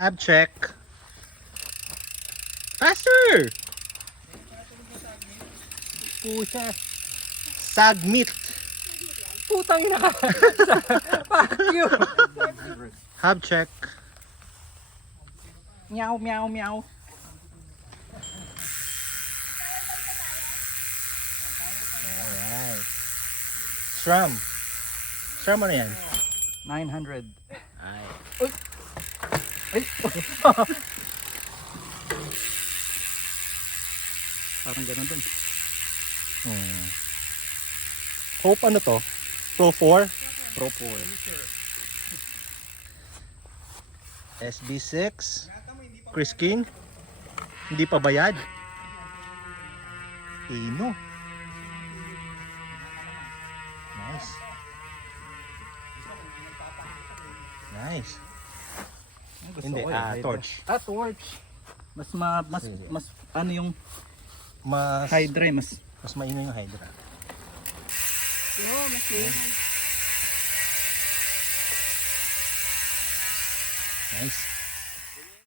Ab check. Faster! Pusa. Sagmit. Putang ina ka. Fuck you. Hub check. Meow, meow, meow. Alright. Shram. Shram ano yan? 900. Ay. Ay. Parang ganun din. Hope ano to? Pro 4? Pro 4. SB6. Chris King. Hindi pa bayad. Ino. Nice. Nice. Gusto Hindi, ko eh, torch. Torch. Mas Sige. mas ano yung Mas Hydra eh, mas mas maino yung Hydra. No, mas Nice.